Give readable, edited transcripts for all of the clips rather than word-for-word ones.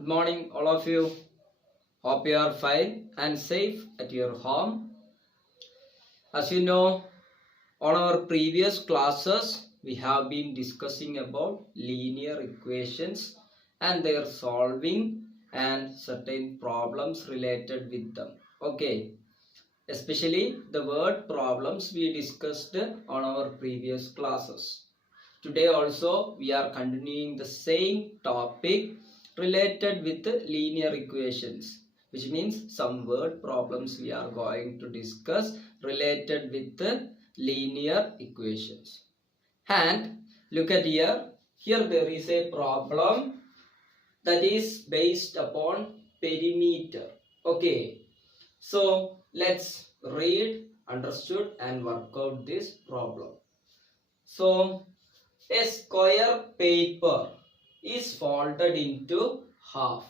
Good morning, all of you. Hope you are fine and safe at your home. As you know, on our previous classes, we have been discussing about linear equations and their solving and certain problems related with them. Okay, especially the word problems we discussed on our previous classes. Today also we are continuing the same topic related with linear equations, which means some word problems we are going to discuss related with linear equations. And look at here, there is a problem that is based upon perimeter. Okay, so let's read, understood and work out this problem. So a square paper is folded into half,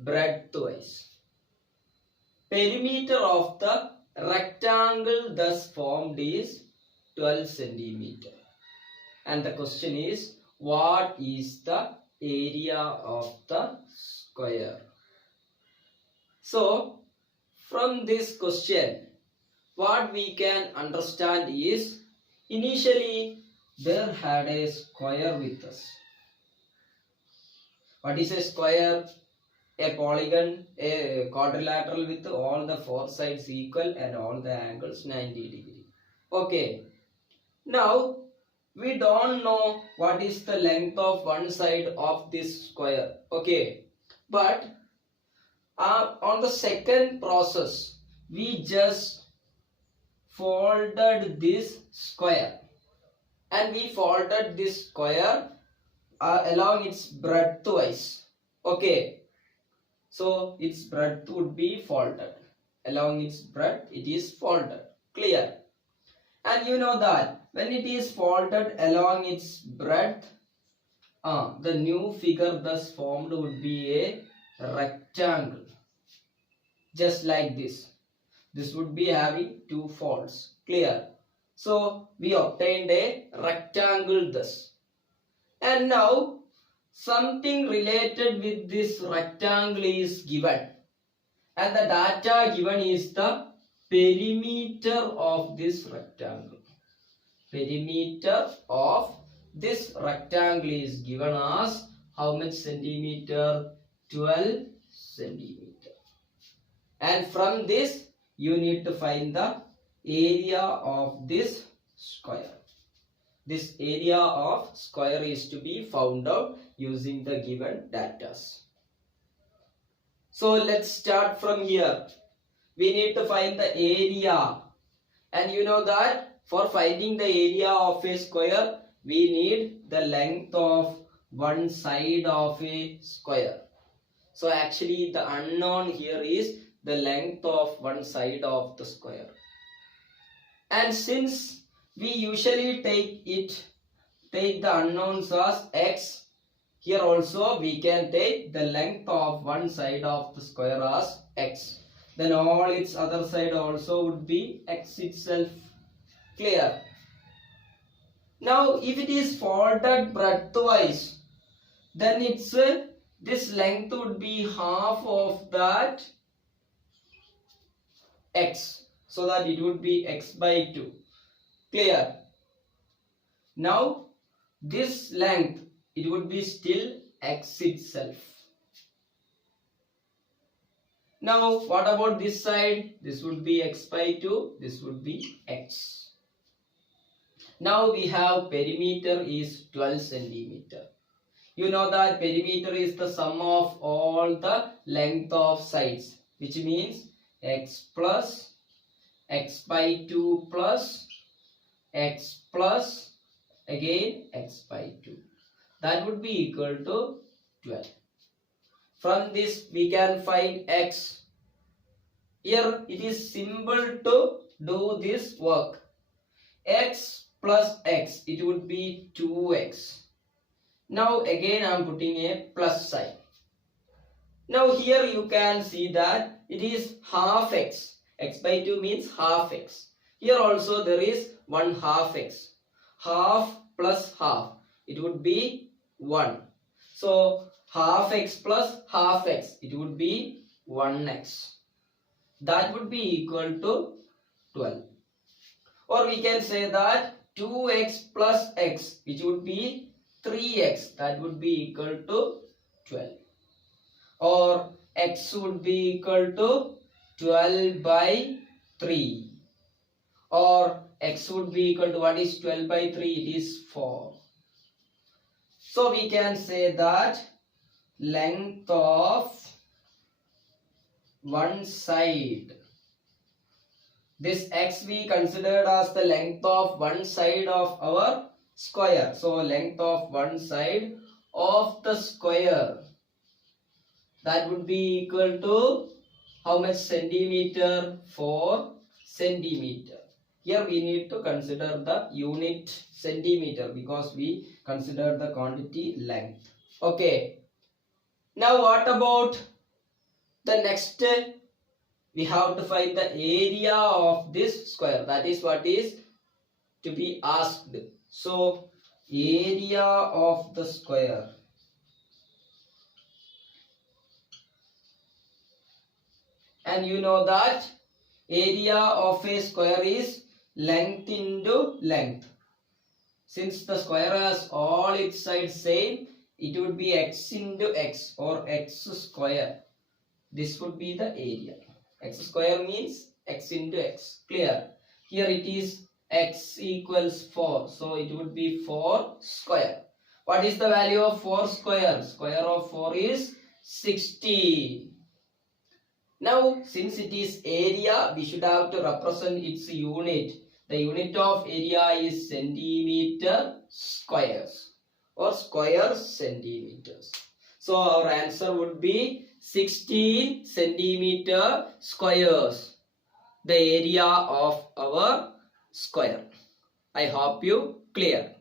breadthwise. Perimeter of the rectangle thus formed is 12 centimeter. And the question is, what is the area of the square? So, from this question, what we can understand is, initially there had a square with us. What is a square? A polygon, a quadrilateral with all the four sides equal and all the angles 90 degree. Okay. Now, we don't know what is the length of one side of this square. Okay. But on the second process, we just folded this square. And we folded this square along its breadthwise. Okay. So its breadth would be folded. Along its breadth it is folded. Clear? And you know that when it is folded along its breadth, the new figure thus formed would be a rectangle. Just like this. This would be having two folds. Clear? So we obtained a rectangle thus. And now something related with this rectangle is given. And the data given is the perimeter of this rectangle. Perimeter of this rectangle is given as how much centimeter? 12 centimeter. And from this you need to find the area of this square. This area of square is to be found out using the given data. So let's start from here. We need to find the area. And you know that for finding the area of a square, we need the length of one side of a square. So actually the unknown here is the length of one side of the square. And since we usually take the unknowns as x, here also we can take the length of one side of the square as x. Then all its other side also would be x itself. Clear? Now if it is folded breadthwise, then it's this length would be half of that x. So that it would be x by 2. Clear? Now this length, it would be still x itself. Now what about this side? This would be x by 2. This would be x. Now we have perimeter is 12 centimeter. You know that perimeter is the sum of all the length of sides, which means x plus x by 2 plus x plus again x by 2. That would be equal to 12. From this we can find x. Here it is simple to do this work. X plus x, it would be 2x. Now again I am putting a plus sign. Now here you can see that it is half x. X by 2 means half x. Here also there is 1/2 x. Half plus half, it would be 1. So half x plus half x, it would be 1x. That would be equal to 12. Or we can say that 2x plus x, which would be 3x, that would be equal to 12. Or x would be equal to 12 by 3. Or x would be equal to, what is 12 by 3? It is 4. So we can say that length of one side, this x we considered as the length of one side of our square. So length of one side of the square, that would be equal to how much centimeter? 4 centimeter. Here we need to consider the unit centimeter because we consider the quantity length. Okay. Now what about the next? We have to find the area of this square. That is what is to be asked. So area of the square. And you know that area of a square is length into length. Since the square has all its sides same, it would be x into x or x square. This would be the area. X square means x into x. Clear? Here it is x equals 4. So it would be 4 square. What is the value of 4 square? Square of 4 is 16. Now, since it is area, we should have to represent its unit. The unit of area is centimeter squares or square centimeters. So our answer would be 16 centimeter squares, the area of our square. I hope you clear.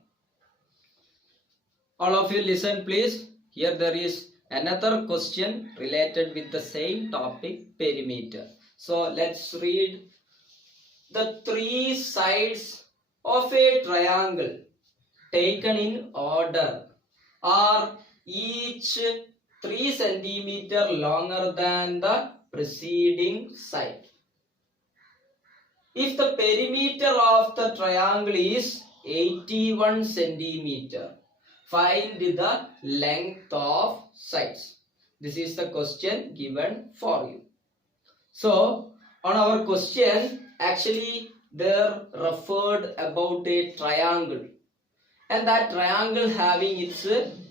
All of you listen please. Here there is another question related with the same topic, perimeter. So let's read. The three sides of a triangle taken in order are each 3 centimeter longer than the preceding side. If the perimeter of the triangle is 81 centimeter, find the length of sides. This is the question given for you. So on our question, actually they referred about a triangle, and that triangle having its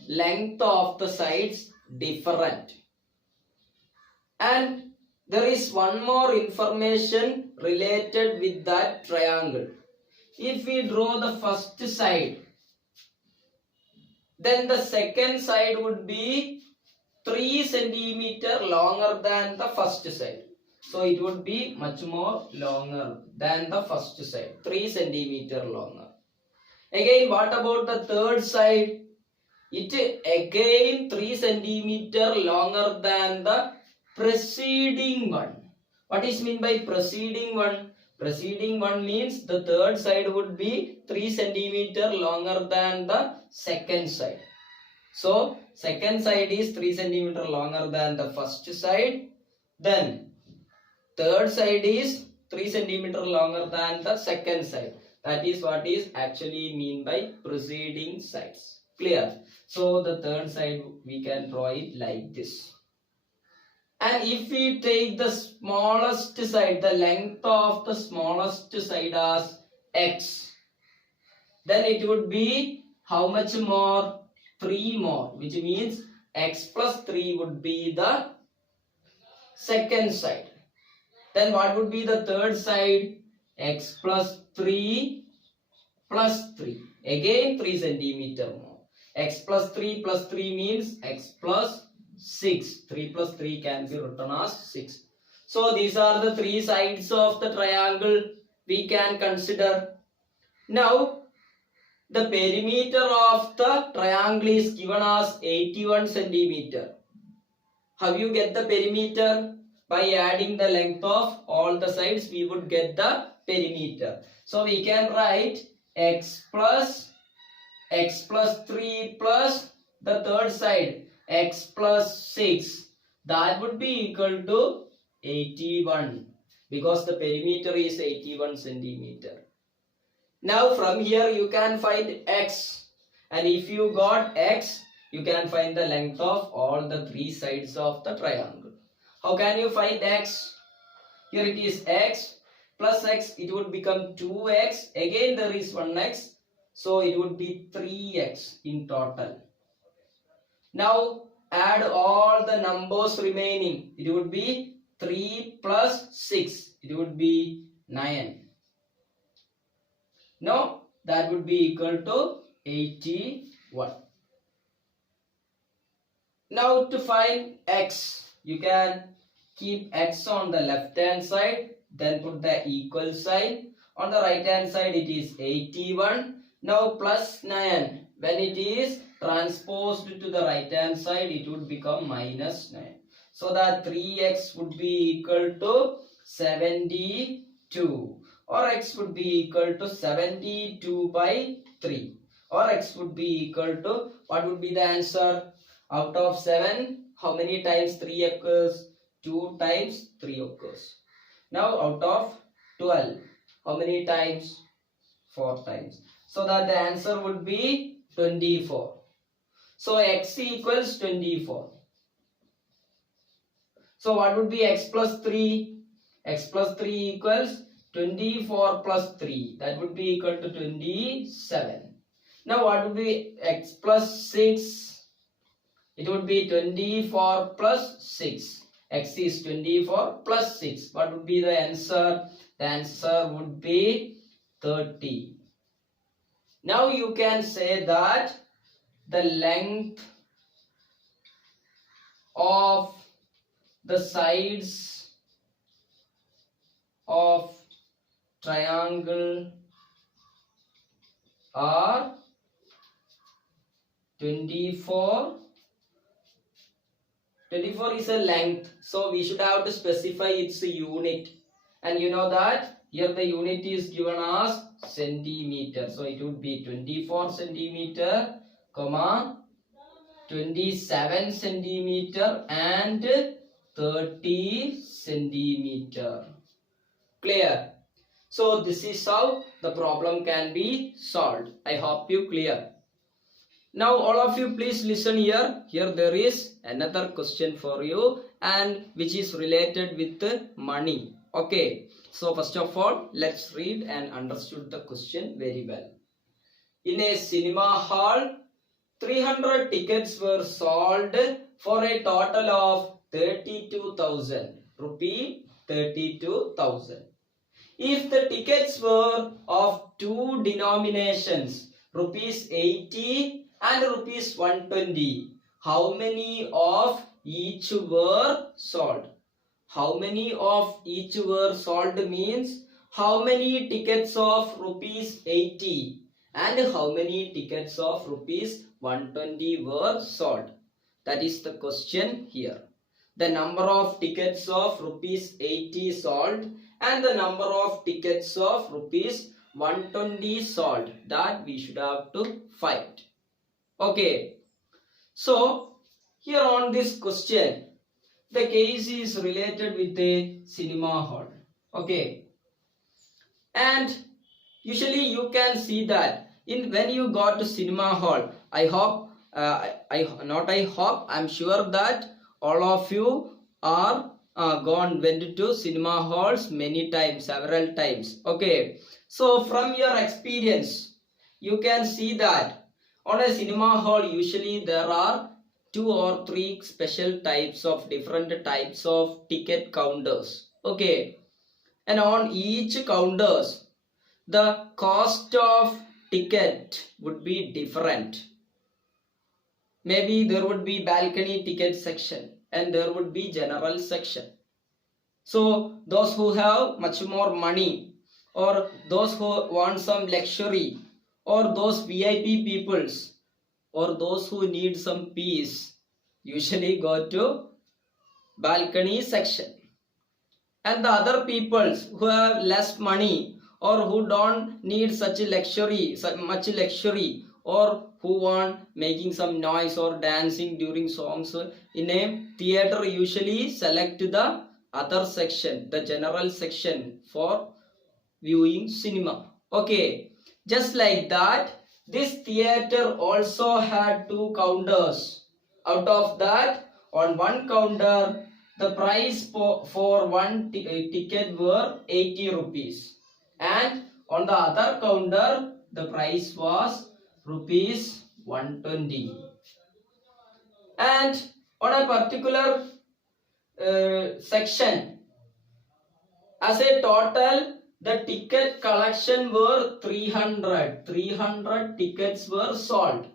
length of the sides different. And there is one more information related with that triangle. If we draw the first side, then the second side would be 3 centimeter longer than the first side. So it would be much more longer than the first side, 3 centimeter longer. Again, what about the third side? It again 3 centimeter longer than the preceding one. What is meant by preceding one? Preceding one means the third side would be 3 centimeter longer than the second side. So second side is 3 centimeter longer than the first side. Then third side is 3 centimeter longer than the second side. That is what is actually mean by preceding sides. Clear? So the third side we can draw it like this. And if we take the smallest side, the length of the smallest side as x, then it would be how much more? 3 more, which means x plus 3 would be the second side. Then what would be the third side? X plus 3 plus 3. Again 3 centimeter more. X plus 3 means x plus 6. 3 plus 3 can be written as 6. So these are the 3 sides of the triangle we can consider. Now the perimeter of the triangle is given as 81 centimeter. How you get the perimeter? By adding the length of all the sides, we would get the perimeter. So we can write x plus 3 plus the third side. x plus 6, that would be equal to 81 because the perimeter is 81 centimeter. Now from here you can find x, and if you got x, you can find the length of all the three sides of the triangle. How can you find x? Here it is x plus x, it would become 2x, again there is 1x, so it would be 3x in total. Now add all the numbers remaining, it would be 3 plus 6, it would be 9. No, that would be equal to 81. Now to find x, you can keep x on the left hand side, then put the equal sign. On the right hand side it is 81. Now plus 9, when it is transposed to the right hand side, it would become minus 9. So that 3x would be equal to 72, or x would be equal to 72 by 3, or x would be equal to, what would be the answer? Out of 7, how many times 3 occurs? 2 times 3 occurs. Now out of 12, how many times? 4 times. So that the answer would be 24. So x equals 24. So what would be x plus 3? X plus 3 equals 24 plus 3. That would be equal to 27. Now what would be x plus 6? It would be 24 plus 6. X is 24 plus 6. What would be the answer? The answer would be 30. Now you can say that the length of the sides of triangle are 24. 24 is a length, so we should have to specify its unit, and you know that here the unit is given as centimeter, so it would be 24 centimeter, comma 27 centimeter and 30 centimeter. Clear? So this is how the problem can be solved. I hope you clear. Now all of you please listen here. Here there is another question for you, and which is related with money. Okay. So first of all, let's read and understood the question very well. In a cinema hall, 300 tickets were sold for a total of 32,000 rupee. 32,000. If the tickets were of two denominations, rupees 80 and rupees 120, how many of each were sold? How many of each were sold means how many tickets of rupees 80 and how many tickets of rupees 120 were sold. That is the question here. The number of tickets of rupees 80 sold and the number of tickets of rupees 120 sold, that we should have to find. Okay, so here on this question, the case is related with a cinema hall. Okay, and usually you can see that when you go to cinema hall, I'm sure that all of you are went to cinema halls many times, several times. Okay, so from your experience, you can see that on a cinema hall, usually there are 2 or 3 special types of different types of ticket counters. Okay, and on each counters, the cost of ticket would be different. Maybe there would be balcony ticket section and there would be general section. So those who have much more money, or those who want some luxury, or those VIP peoples, or those who need some peace, usually go to balcony section. And the other peoples who have less money or who don't need much luxury, or who want making some noise or dancing during songs in a theater usually select the other section, the general section for viewing cinema. Okay, just like that, this theater also had two counters. Out of that, on one counter the price for one ticket were 80 rupees, and on the other counter the price was rupees 120. And on a particular section, as a total, the ticket collection were 300 tickets were sold.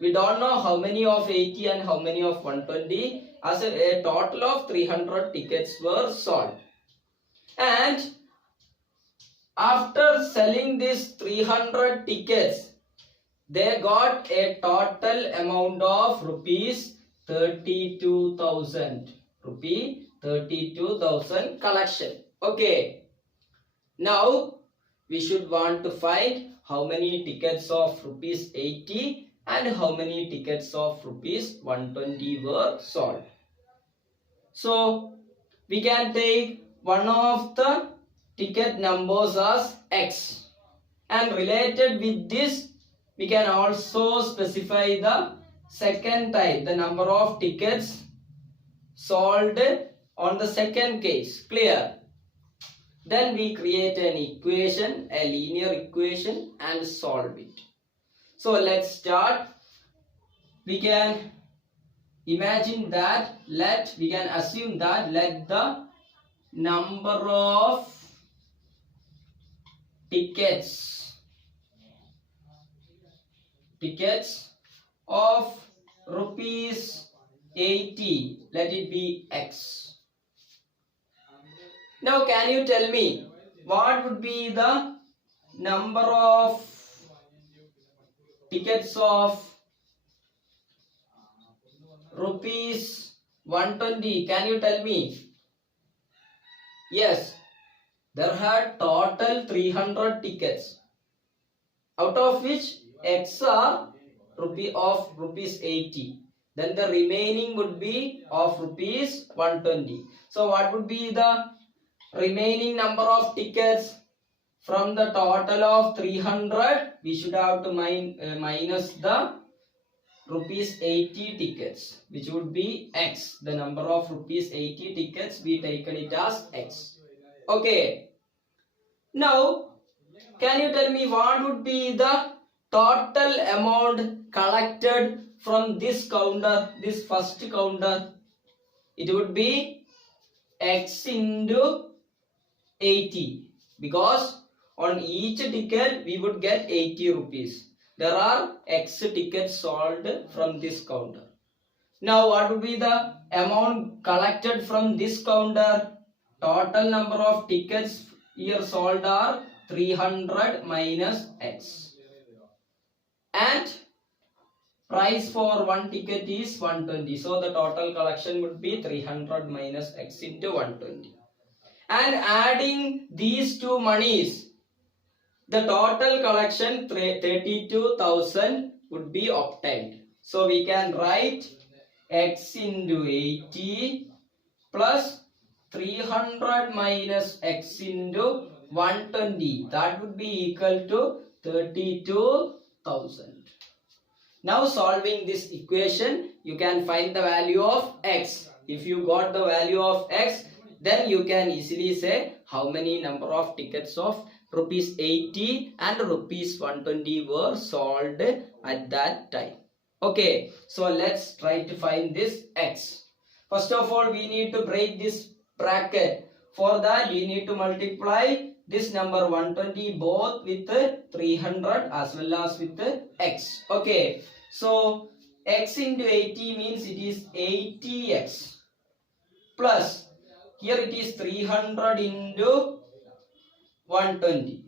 We don't know how many of 80 and how many of 120. As a total of 300 tickets were sold. And after selling these 300 tickets, they got a total amount of rupees 32,000. Rupee 32,000 collection. Okay. Now we should want to find how many tickets of rupees 80 and how many tickets of rupees 120 were sold. So we can take one of the ticket numbers as X, and related with this we can also specify the second type, the number of tickets sold on the second case. Clear? Then we create an equation, a linear equation, and solve it. So let's start. We can imagine that, we can assume that let the number of tickets of rupees 80, let it be X. Now can you tell me what would be the number of tickets of rupees 120? Can you tell me? Yes, there had total 300 tickets, out of which X are rupees 80. Then the remaining would be of rupees 120. So what would be the remaining number of tickets from the total of 300? We should have to minus the rupees 80 tickets, which would be X. The number of rupees 80 tickets, we taken it as X. Okay. Now, can you tell me what would be the total amount collected from this counter, this first counter? It would be X into 80, because on each ticket we would get 80 rupees. There are X tickets sold from this counter. Now what would be the amount collected from this counter? Total number of tickets here sold are 300 minus X. And price for one ticket is 120. So the total collection would be 300 minus X into 120. And adding these two monies, the total collection 32,000 would be obtained. So we can write X into 80 plus 300 minus X into 120. That would be equal to 32,000. Now solving this equation, you can find the value of X. If you got the value of X, then you can easily say how many number of tickets of rupees 80 and rupees 120 were sold at that time. Okay, so let's try to find this X. First of all, we need to break this bracket. For that, we need to multiply this number 120 both with 300 as well as with X. Okay, so X into 80 means it is 80X plus, here it is 300 into 120.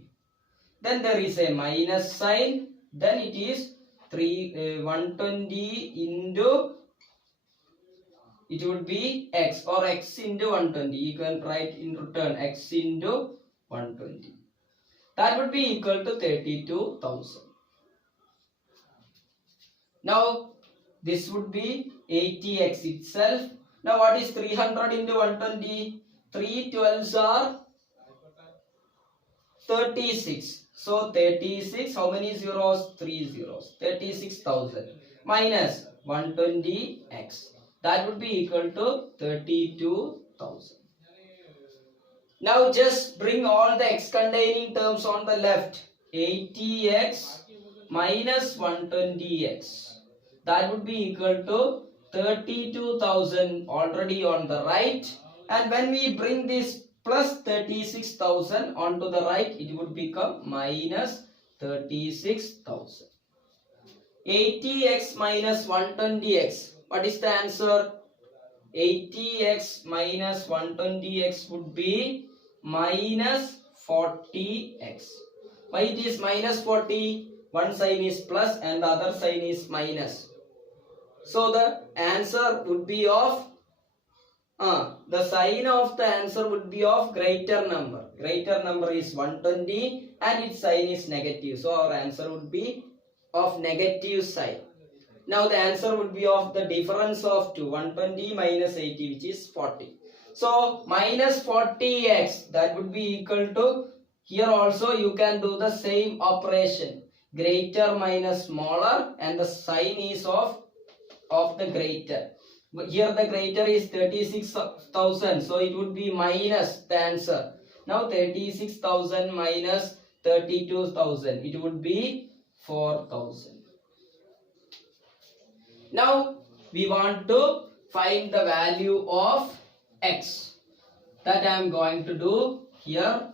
Then there is a minus sign. Then it is 120 into, it would be X, or X into 120. You can write in return X into 120. That would be equal to 32,000. Now this would be 80x itself. Now what is 300 into 120? 3 12s are 36. So 36, how many zeros? 3 zeros. 36,000 minus 120x. That would be equal to 32,000. Now just bring all the x containing terms on the left. 80x minus 120x. That would be equal to 32,000 already on the right. And when we bring this plus 36,000 onto the right, it would become minus 36,000. 80x minus 120x. What is the answer? 80x minus 120x would be minus 40x. Why it is minus 40? One sign is plus and the other sign is minus. So the answer would be of the sign of the answer would be of greater number. Greater number is 120 and its sign is negative. So our answer would be of negative sign. Now the answer would be of the difference of 2. 120 minus 80, which is 40. So minus 40x, that would be equal to, here also you can do the same operation. Greater minus smaller, and the sign is of the greater. Here the greater is 36,000, so it would be minus the answer. Now 36,000 minus 32,000, it would be 4,000. Now we want to find the value of x. That I am going to do here.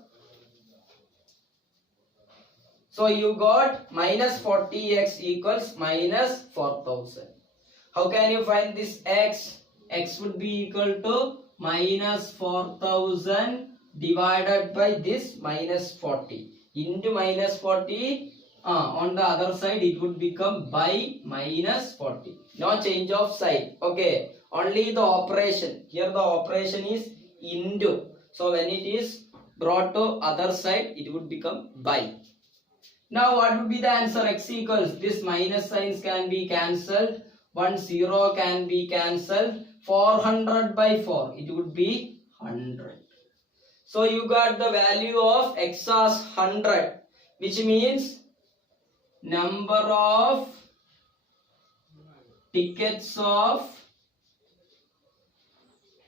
So you got minus 40x equals minus 4,000. How can you find this x? X would be equal to minus 4,000 divided by this minus 40 into minus 40. On the other side it would become by minus 40. No change of sign. Okay. Only the operation. Here the operation is into. So when it is brought to other side, it would become by. Now what would be the answer? X equals, this minus signs can be cancelled. 1 0 can be cancelled. 400 by 4, it would be 100. So you got the value of x as 100, which means number of tickets of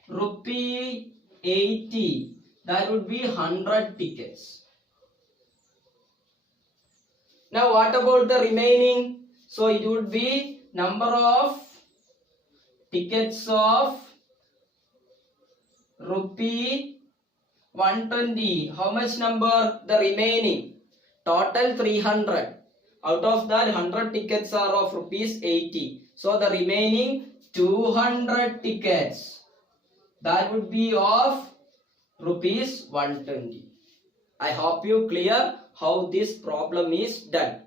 rupee 80, that would be 100 tickets. Now what about the remaining? So it would be number of tickets of rupee 120. How much number? The remaining. Total 300. Out of that 100 tickets are of rupees 80. So the remaining 200 tickets, that would be of rupees 120. I hope you clear how this problem is done.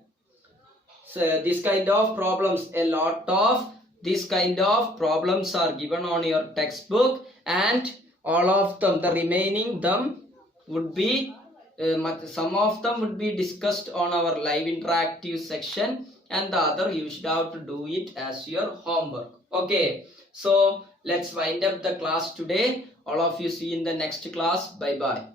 So this kind of problems, a lot of this kind of problems are given on your textbook, and all of them, the remaining them would be some of them would be discussed on our live interactive section, and the other you should have to do it as your homework. Okay, so let's wind up the class today. All of you see in the next class. Bye bye.